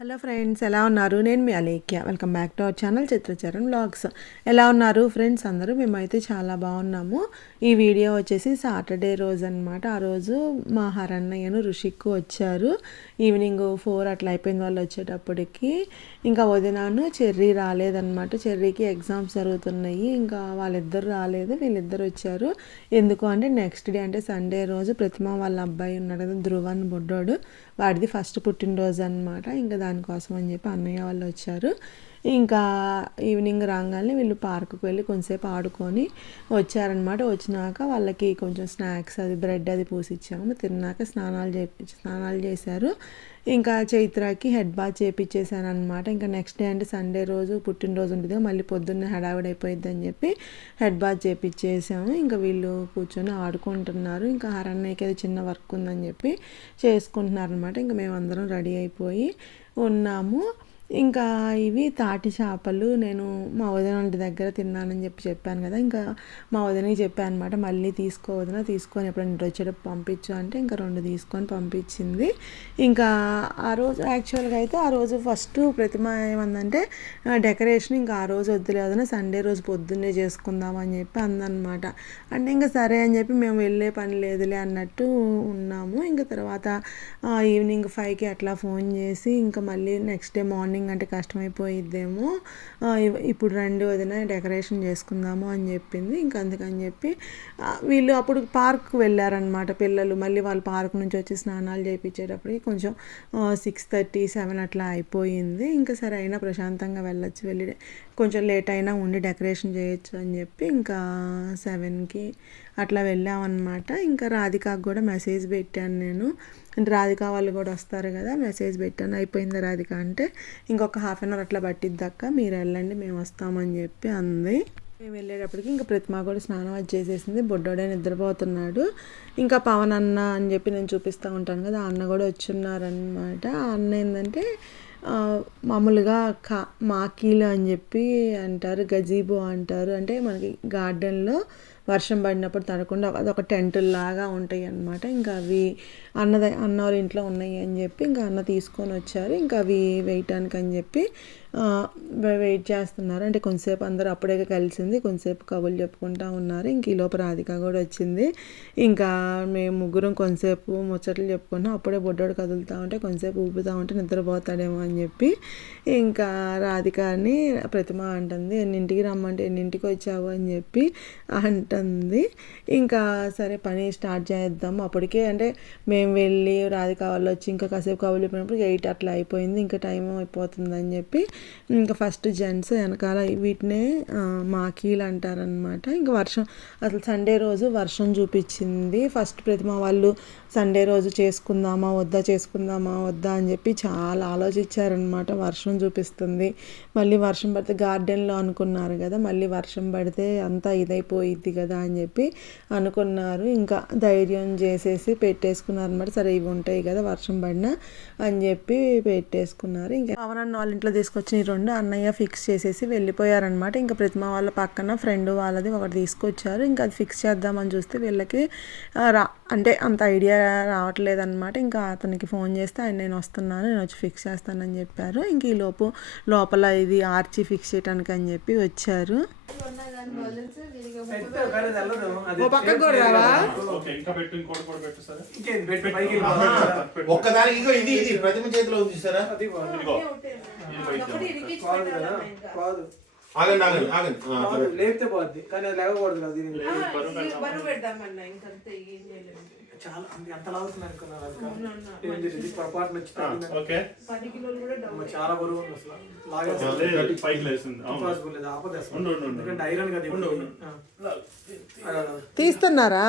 Hello friends, ఎలా ఉన్నారు? నేను మీ Alekhya. Welcome back to our channel Chitracharan vlogs. ఎలా ఉన్నారు ఫ్రెండ్స్ అందరూ? మేమైతే చాలా బాగున్నాము. ఈ వీడియో వచ్చేసి సాటర్డే రోజు అనమాట. ఆ రోజు మా హరన్నయ్యను ఋషిక్కు వచ్చారు. ఈవినింగ్ 4 అట్లా అయిపోయింది వాళ్ళు వచ్చేటప్పటికి. ఇంకా వదినాను చెర్రీ రాలేదన్నమాట. చెర్రీకి ఎగ్జామ్స్ జరుగుతున్నాయి. ఇంకా వాళ్ళిద్దరు రాలేదు, వీళ్ళిద్దరు వచ్చారు. ఎందుకు అంటే నెక్స్ట్ డే అంటే సండే రోజు ప్రతిమ వాళ్ళ అబ్బాయి ఉన్నాడు కదా, ధ్రువన్ బుడ్డోడు, వాడిది ఫస్ట్ పుట్టినరోజు అనమాట. ఇంకా దానికోసం అని చెప్పి అన్నయ్య వాళ్ళు వచ్చారు. ఇంకా ఈవినింగ్ రాగానే వీళ్ళు పార్కుకి వెళ్ళి కొంచెంసేపు ఆడుకొని వచ్చారనమాట. వచ్చినాక వాళ్ళకి కొంచెం స్నాక్స్ అది బ్రెడ్ అది పూసిచ్చాము. తిన్నాక స్నానాలు చేశారు. ఇంకా చైత్రకి హెడ్ బాత్ చేయించేసాను అనమాట. ఇంకా నెక్స్ట్ డే అంటే సండే రోజు పుట్టినరోజు ఉంటుంది, మళ్ళీ పొద్దున్నే హడావిడి అయిపోయింది అని చెప్పి హెడ్ బాత్ చేయించేసాము. ఇంకా వీళ్ళు కూర్చొని ఆడుకుంటున్నారు. ఇంకా హరన్నయ్యకి అది చిన్న వర్క్ ఉందని చెప్పి చేసుకుంటున్నారు అనమాట. ఇంకా మేమందరం రెడీ అయిపోయి ఉన్నాము. ఇంకా ఇవి తాటి చేపలు నేను మా వదిన వాళ్ళ దగ్గర తిన్నానని చెప్పాను కదా. ఇంకా మా వదినకి చెప్పాను అనమాట, మళ్ళీ తీసుకొని ఎప్పుడైనా ఇంటి వచ్చేటప్పుడు పంపించు అంటే ఇంకా 2 తీసుకొని పంపించింది. ఇంకా ఆ రోజు యాక్చువల్గా అయితే ఆ రోజు ఫస్ట్ ప్రతిమ ఏమందంటే డెకరేషన్ ఇంకా ఆ రోజు వద్దులే వదిన, సండే రోజు పొద్దున్నే చేసుకుందామని చెప్పి అందనమాట. అంటే ఇంకా సరే అని చెప్పి మేము వెళ్ళే పని లేదులే అన్నట్టు ఉన్నాము. ఇంకా తర్వాత ఈవినింగ్ 5కి అట్లా ఫోన్ చేసి ఇంకా మళ్ళీ నెక్స్ట్ డే మార్నింగ్ అంటే కష్టమైపోయిద్దేమో, ఇప్పుడు రండి వదిన డెకరేషన్ చేసుకుందాము అని చెప్పింది. ఇంకా అందుకని చెప్పి వీళ్ళు అప్పుడు పార్క్ వెళ్ళారనమాట పిల్లలు. మళ్ళీ వాళ్ళు పార్క్ నుంచి వచ్చి స్నానాలు చేయించేటప్పటికి కొంచెం 6:30, 7 అట్లా అయిపోయింది. ఇంకా సరే అయినా ప్రశాంతంగా వెళ్ళొచ్చు, వెళ్ళి కొంచెం లేట్ అయినా ఉండి డెకరేషన్ చేయొచ్చు అని చెప్పి ఇంకా 7కి అట్లా వెళ్ళామన్నమాట. ఇంకా రాధికాకు కూడా మెసేజ్ పెట్టాను నేను. రాధిక వాళ్ళు కూడా వస్తారు కదా, మెసేజ్ పెట్టాను. అయిపోయిందా రాధిక అంటే ఇంకొక హాఫ్ అన్ అవర్ అట్లా పట్టిద్దక్క, మీరు వెళ్ళండి మేము వస్తామని చెప్పి అంది. మేము వెళ్ళేటప్పటికి ఇంకా ప్రతిమ కూడా స్నానం అది చేసేసింది. బొడ్డోడే నిద్రపోతున్నాడు. ఇంకా పవన్ అన్న అని చెప్పి నేను చూపిస్తూ ఉంటాను కదా, ఆ అన్న కూడా వచ్చున్నారనమాట. ఆ అన్న ఏంటంటే మామూలుగా మాకీలు అని చెప్పి అంటారు, గజీబో అంటారు. అంటే మనకి గార్డెన్లో వర్షం పడినప్పుడు తడకుండా అదొక టెంటుల్లాగా ఉంటాయి అన్నమాట. ఇంకా అవి అన్న వాళ్ళ ఇంట్లో ఉన్నాయి అని చెప్పి ఇంకా అన్న తీసుకొని వచ్చారు. ఇంకా అవి వేయటానికి అని చెప్పి వెయిట్ చేస్తున్నారు. అంటే కొంతసేపు అందరూ అప్పుడే కలిసింది, కొంతసేపు కబుర్లు చెప్పుకుంటూ ఉన్నారు. ఇంక ఈ లోపు రాధిక కూడా వచ్చింది. ఇంకా మేము ముగ్గురం కొంతసేపు ముచ్చట్లు చెప్పుకున్నాం. అప్పుడే బొడ్డోడు కదులుతూ ఉంటే కొంతసేపు ఊపుతూ ఉంటే నిద్రపోతాడేమో అని చెప్పి ఇంకా రాధికని ప్రతిమ అంటుంది, ఎన్నింటికి రమ్మంటే ఎన్నింటికి వచ్చావు అని చెప్పి అంటుంది. ఇంకా సరే పని స్టార్ట్ చేద్దాం. అప్పటికే అంటే మేము వెళ్ళి రాధిక వాళ్ళు వచ్చి ఇంకా కాసేపు కబుర్లు చెప్పినప్పుడు 8 అట్లా అయిపోయింది. ఇంకా టైం అయిపోతుందని చెప్పి ఇంకా ఫస్ట్ జెంట్స్ వెనకాల వీటినే మాకీలు అంటారనమాట. ఇంకా వర్షం అసలు సండే రోజు వర్షం చూపించింది. ఫస్ట్ ప్రతిమ వాళ్ళు సండే రోజు చేసుకుందామా వద్దా అని చెప్పి చాలా ఆలోచించారనమాట. వర్షం చూపిస్తుంది, మళ్ళీ వర్షం పడితే గార్డెన్లో అనుకున్నారు కదా, మళ్ళీ వర్షం పడితే అంతా ఇదైపోయిద్ది కదా అని చెప్పి అనుకున్నారు. ఇంకా ధైర్యం చేసేసి పెట్టేసుకున్నారు అనమాట. సరే ఇవి ఉంటాయి కదా వర్షం పడినా అని చెప్పి పెట్టేసుకున్నారు. ఇంకా పవన్ వాళ్ళ ఇంట్లో తీసుకొచ్చిన ఈ 2 అన్నయ్య ఫిక్స్ చేసేసి వెళ్ళిపోయారనమాట. ఇంకా ప్రతిమ వాళ్ళ పక్కన ఫ్రెండ్ వాళ్ళది ఒకటి తీసుకొచ్చారు. ఇంకా అది ఫిక్స్ చేద్దామని చూస్తే వీళ్ళకి అంటే అంత ఐడియా రావట్లేదు అనమాట. ఇంకా అతనికి ఫోన్ చేస్తే నేను వస్తున్నాను, నేను వచ్చి ఫిక్స్ చేస్తానని చెప్పారు. ఇంక ఈ లోపల ఇది ఆర్చి ఫిక్స్ చేయడానికి అని చెప్పి వచ్చారు. లేపితే పోద్ది కానీ అది లేకపోవద్దు కదా. చాలా ఎంత లాగుతుంది అనుకున్నారు, పొరపాటు చాలా బరువు ఉంది అసలు. ఎందుకంటే ఐరన్ కదా తీస్తున్నారా?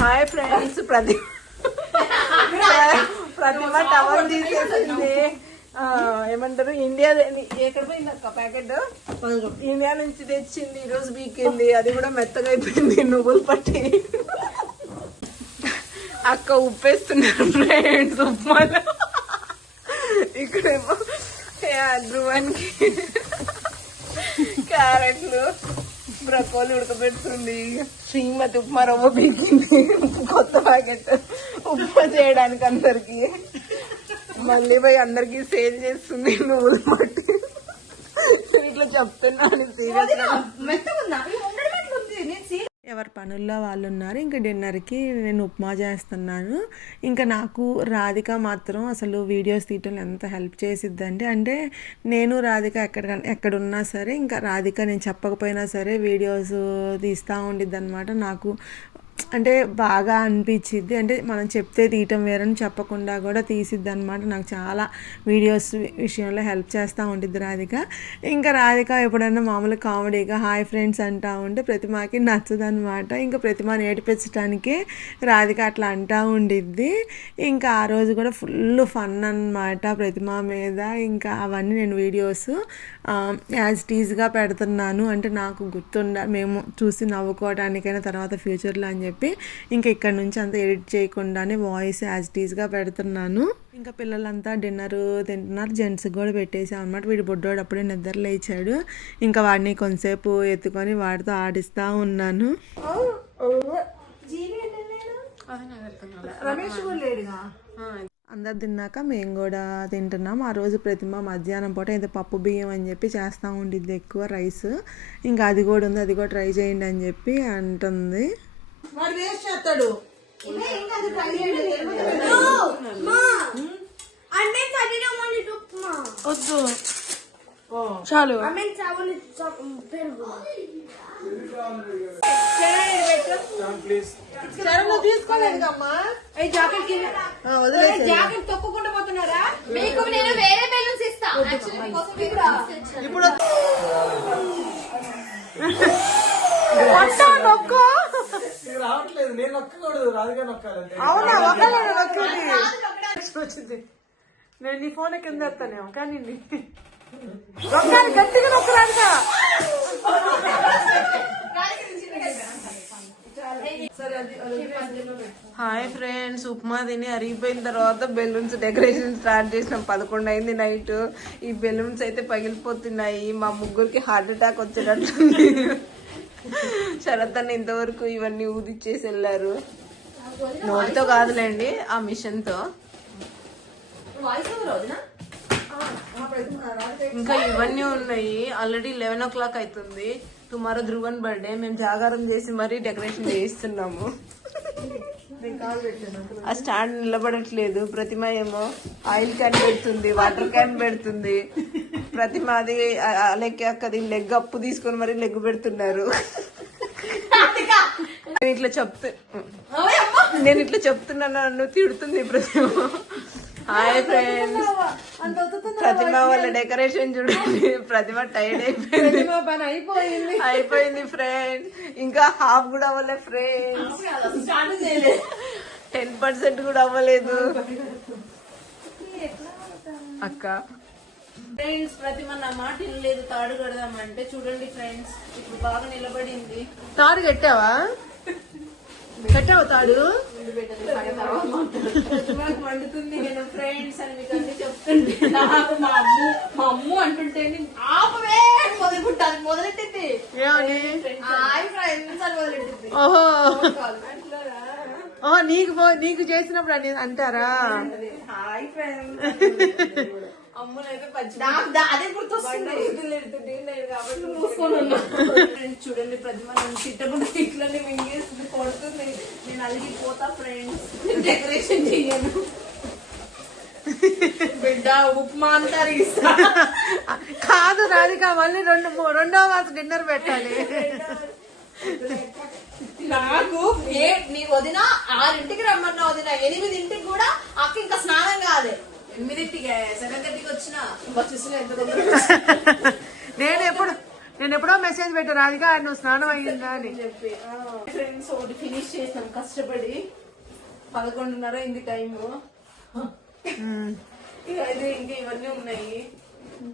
హాయ్ ఫ్రెండ్స్, ప్రతిమ టవల్ తీసేసింది. ఏమంటారు, ఇండియా ఎక్కడ పోయింది అక్క ప్యాకెట్? ఇండియా నుంచి తెచ్చింది, ఈరోజు బీకింది. అది కూడా మెత్తగా అయిపోయింది నువ్వులు పట్టి. అక్క ఉప్పేస్తున్నారు ఫ్రెండ్స్ ఉప్మాలో. ఇక్కడేమో ధ్రువానికి క్యారెట్లు బ్రకోలి ఉడకబెడుతుంది. శ్రీమతి ఉప్మా రవ్వ బీకింది, కొత్త ప్యాకెట్ ఉప్మా చేయడానికి అందరికి మళ్ళీ పోయి అందరికి సేల్ చేస్తుంది నువ్వులు పట్టి ఇట్లా చెప్తున్నాను సీరియస్ ఎవరి పనుల్లో వాళ్ళు ఉన్నారు. ఇంకా డిన్నర్కి నేను ఉప్మా చేస్తున్నాను. ఇంకా నాకు రాధిక మాత్రం అసలు వీడియోస్ తీయటంలో ఎంత హెల్ప్ చేసిద్దంటే, అంటే నేను రాధిక ఎక్కడున్నా సరే ఇంకా రాధిక నేను చెప్పకపోయినా సరే వీడియోస్ తీస్తూ ఉండిద్ది అనమాట. నాకు అంటే బాగా అనిపించిద్ది. అంటే మనం చెప్తే తీయటం వేరని చెప్పకుండా కూడా తీసిద్ది అనమాట. నాకు చాలా వీడియోస్ విషయంలో హెల్ప్ చేస్తూ ఉంటుంది రాధిక. ఇంకా రాధిక ఎప్పుడైనా మామూలు కామెడీగా హాయ్ ఫ్రెండ్స్ అంటూ ఉంటే ప్రతిమాకి నచ్చదనమాట. ఇంకా ప్రతిమని ఏడిపించడానికే రాధిక అట్లా అంటూ ఉండిద్ది. ఇంకా ఆ రోజు కూడా ఫుల్ ఫన్ అనమాట ప్రతిమ మీద. ఇంకా అవన్నీ నేను వీడియోస్ యాజ్ టీజ్గా పెడుతున్నాను. అంటే నాకు మేము చూసి నవ్వుకోవడానికైనా తర్వాత ఫ్యూచర్లో అని చెప్పి ఇంకా ఇక్కడ నుంచి అంతా ఎడిట్ చేయకుండానే వాయిస్ యాజ్ టీజ్గా పెడుతున్నాను. ఇంకా పిల్లలంతా డిన్నర్ తింటున్నారు. జెంట్స్కి కూడా పెట్టేసాం అనమాట. వీడి బుడ్డోడు అప్పుడే నిద్ర లేచాడు. ఇంకా వాడిని కొంతసేపు ఎత్తుకొని వాడితో ఆడిస్తూ ఉన్నాను. అందరు తిన్నాక మేము కూడా తింటున్నాం. ఆ రోజు ప్రతిమ మధ్యాహ్నం పూట ఏదో పప్పు బియ్యం అని చెప్పి చేస్తూ ఉండిద్ది ఎక్కువ రైస్. ఇంకా అది కూడా ఉంది, అది కూడా ట్రై చేయండి అని చెప్పి అంటుంది. వాడు వేస్ట్ చేస్తాడు. వద్దు చాలు తీసుకోలేదమ్మా జాకెట్ తొక్కుకుంటూ పోతున్నారా? మీకు నేను వేరే బెలూన్స్ ఇస్తా. ఇప్పుడు రావట్లేదు. నేను నొక్కకూడదు, రాధిక నొక్కాలంటే. అవునా వచ్చింది. నేను నీ ఫోన్ కింద ఎత్తానేమో కానీ గట్టిగా నొక్కరాదుగా. హాయ్ ఫ్రెండ్స్, ఉప్మా తిని అరిగిపోయిన తర్వాత బెలూన్స్ డెకరేషన్ స్టార్ట్ చేసినాం. 11 అయింది నైట్. ఈ బెలూన్స్ అయితే పగిలిపోతున్నాయి. మా ముగ్గురికి హార్ట్ అటాక్ వచ్చేటట్టుంది. శరత్ అన్న ఇంతవరకు ఇవన్నీ ఊదిచ్చేసి వెళ్ళారు. నోటితో కాదులేండి, ఆ మిషన్తో. ఇంకా ఇవన్నీ ఉన్నాయి. ఆల్రెడీ 11 o'clock అవుతుంది. Tomorrow Dhruvan birthday. మేము జాగారం చేసి మరీ డెకరేషన్ చేయిస్తున్నాము. ఆ స్టాండ్ నిలబడట్లేదు. ప్రతిమ ఏమో ఆయిల్ క్యాన్ పెడుతుంది, వాటర్ క్యాన్ పెడుతుంది. ప్రతిమ అది లెక్క అక్కది లెగ్ అప్పు తీసుకొని మరి లెగ్ పెడుతున్నారు. నేను ఇట్లా చెప్తున్నాను, నన్ను తిడుతుంది ప్రతిమ. హాయ్ ఫ్రెండ్స్, ప్రతిమ వాళ్ళ డెకరేషన్ చూడండి. ప్రతిమ టైర్డ్ అయిపోయింది ఫ్రెండ్స్. ఇంకా హాఫ్ కూడా అవ్వలే ఫ్రెండ్స్. 10% కూడా అవ్వలేదు అక్క. ఫ్రెండ్స్ ప్రతిమ నా మాట లేదు, తాడు కడదామంటే చూడండి ఫ్రెండ్స్ ఇప్పుడు బాగా నిలబడింది. తాడు కట్టావా తాడు? మండుతుంది. నేను ఫ్రెండ్స్ అని మీకు అన్ని చెప్తుంటే నాకు మా అమ్ము అంటుంటే ఆపవే మొదలుకుంటాను. మొదలెట్టింది హాయ్ ఫ్రెండ్స్ అని మొదలెట్టింది. ఓహో నీకు చేసినప్పుడు అని అంటారా? హాయ్ ఫ్రెండ్స్ అమ్మునైతే అదే గుర్తొస్తుంది కాబట్టి మూసుకొని ఉన్నా. చూడండి ప్రతిమ నన్ను తిట్టకుండా ఇట్లనే మింగేస్తుంది, కొడుతుంది. నేను అలిగిపోతా ఫ్రెండ్స్. డెకరేషన్ చెయ్యను బిడ్డ. ఉప్మా అంతా అరిగిస్తా. కాదు రాధిక, మళ్ళీ రెండవ మాసం డిన్నర్ పెట్టాలి. నాకు నీ వదిన 6ంటికి రమ్మన్నా వదిన 8ంటికి కూడా అక్క ఇంకా స్నానం కాదు. 8ంటికి 7:30కి వచ్చిన చూసిన ఎంత దగ్గర. నేను ఎప్పుడో మెసేజ్ పెట్టా రాధిక నువ్వు స్నానం అయ్యిందా అని చెప్పి. ఫ్రెండ్స్ ఒకటి ఫినిష్ చేసాం కష్టపడి. 11:30 అయింది టైము. ఇంకా ఇవన్నీ ఉన్నాయి.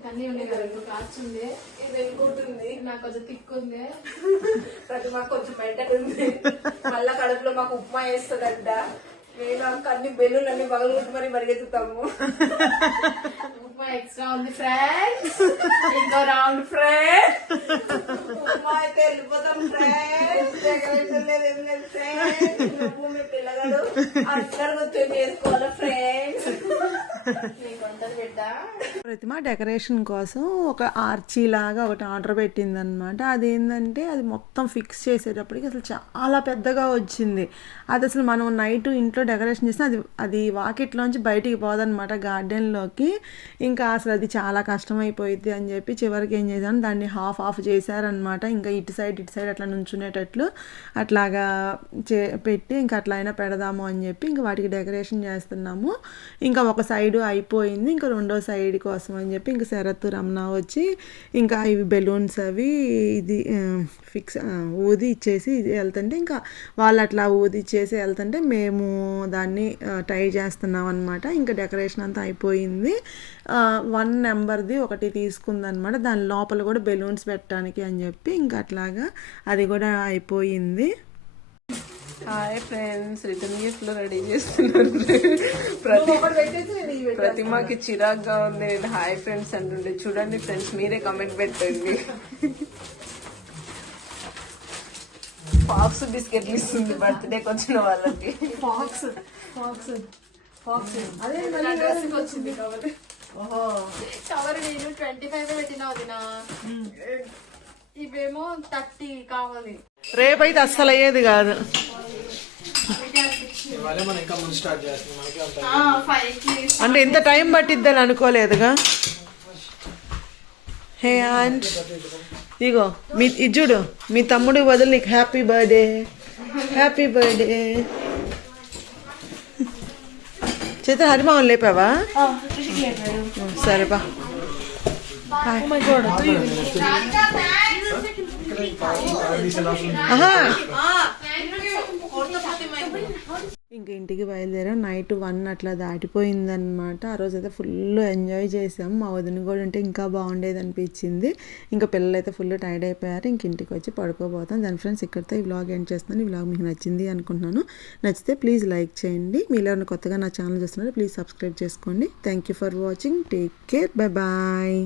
అన్నీ ఉన్నాయి కదా. ఇప్పుడు కాచుంది, ఇది ఇంకోటి ఉంది. నాకు కొంచెం తిక్కు ఉంది. ప్రతి మాకు కొంచెం మెంటల్ ఉంది. మళ్ళా కడుపులో మాకు ఉప్మా వేస్తుందంట. నేను అన్ని బెలూన్ అన్ని పగలగొట్టి మరి పరిగెత్తుతాము. ఉప్మా ఎక్స్ట్రా ఉంది ఫ్రెండ్స్. ఇంకో రౌండ్ ఫ్రెండ్స్. ఉప్మా అయితే వెళ్ళిపోతాం ఫ్రెండ్స్. డెకరేషన్ లేదు ఏం లేదు ఫ్రెండ్స్. నువ్వు మీ పిల్లగాడు అందరు గుర్తు చేసుకోవాలి ఫ్రెండ్స్. నీకు వంటలు పెట్టా. ప్రతిమ డెకరేషన్ కోసం ఒక ఆర్చీ లాగా ఒకటి ఆర్డర్ పెట్టిందనమాట. అదేంటంటే అది మొత్తం ఫిక్స్ చేసేటప్పటికి అసలు చాలా పెద్దగా వచ్చింది. అది అసలు మనం నైట్ ఇంట్లో డెకరేషన్ చేస్తే అది వాకిట్లోంచి బయటికి పోదనమాట గార్డెన్లోకి. ఇంకా అసలు అది చాలా కష్టమైపోయింది అని చెప్పి చివరికి ఏం చేశాను, దాన్ని హాఫ్ చేశారనమాట. ఇంకా ఇటు సైడ్ అట్లా నుంచునేటట్లు అట్లాగా పెట్టి ఇంకా అట్లా అయినా పెడదాము అని చెప్పి ఇంకా వాటికి డెకరేషన్ చేస్తున్నాము. ఇంకా ఒక సైడు అయిపోయింది, ఇంకా రెండో సైడ్ కోసం అని చెప్పి ఇంకా శరత్ రమణ వచ్చి ఇంకా ఇవి బెలూన్స్ అవి ఇది ఫిక్స్ ఊది ఇచ్చేసి వెళ్తుంటే ఇంకా వాళ్ళు అట్లా ఊది ఇచ్చేసి వెళ్తుంటే మేము దాన్ని టై చేస్తున్నాం అనమాట. ఇంకా డెకరేషన్ అంతా అయిపోయింది. 1 నెంబర్ది ఒకటి తీసుకుందనమాట, దాని లోపల కూడా బెలూన్స్ పెట్టడానికి అని చెప్పి ఇంకా అట్లాగా అది కూడా అయిపోయింది. హాయ్ ఫ్రెండ్స్, రిటర్న్ గిఫ్ట్లు రెడీ చేస్తున్నారు. ప్రతిమకి చిరాగ్గా ఉంది నేను హాయ్ ఫ్రెండ్స్ అంటుండే. చూడండి ఫ్రెండ్స్, మీరే కామెంట్ పెట్టండి. ఫాక్స్ బిస్కెట్లు ఇస్తుంది బర్త్డేకి వచ్చిన వాళ్ళకి. ఫాక్స్ అదే డ్రెస్ వచ్చింది కవర్. ఓహో కవర్ నేను 25 పెట్టినా వదిన. ఇవేమో 30 కావాలి. రేపైతే అస్సలు అయ్యేది కాదు. ఇవాళ మనం ఇంకా ముందు స్టార్ట్ చేస్తున్నాం. మనకి అంత 5కి అంటే ఎంత టైం పట్టిద్దని అనుకోలేదుగా. హే ఆంట్, ఇగో మీ ఇజ్జుడు మీ తమ్ముడి బదులు నీకు హ్యాపీ బర్త్డే. చేత హరిమావన్ లేపావా? సరే బా. ఇంక ఇంటికి బయలుదేరాం. నైట్ 1 అట్లా దాటిపోయిందనమాట. ఆ రోజు అయితే ఫుల్ ఎంజాయ్ చేసాం. మా వదిన కూడా ఉంటే ఇంకా బాగుండేది అనిపించింది. ఇంకా పిల్లలు అయితే ఫుల్ టైర్డ్ అయిపోయారు. ఇంక ఇంటికి వచ్చి పడుకోబోతాం. దాని ఫ్రెండ్స్ ఇక్కడితో ఈ వ్లాగ్ ఎండ్ చేస్తున్నాను. ఈ వ్లాగ్ మీకు నచ్చింది అనుకుంటున్నాను. నచ్చితే ప్లీజ్ లైక్ చేయండి. మీలో కొత్తగా నా ఛానల్ చూస్తున్నారు ప్లీజ్ సబ్స్క్రైబ్ చేసుకోండి. Thank you for watching. Take care. Bye.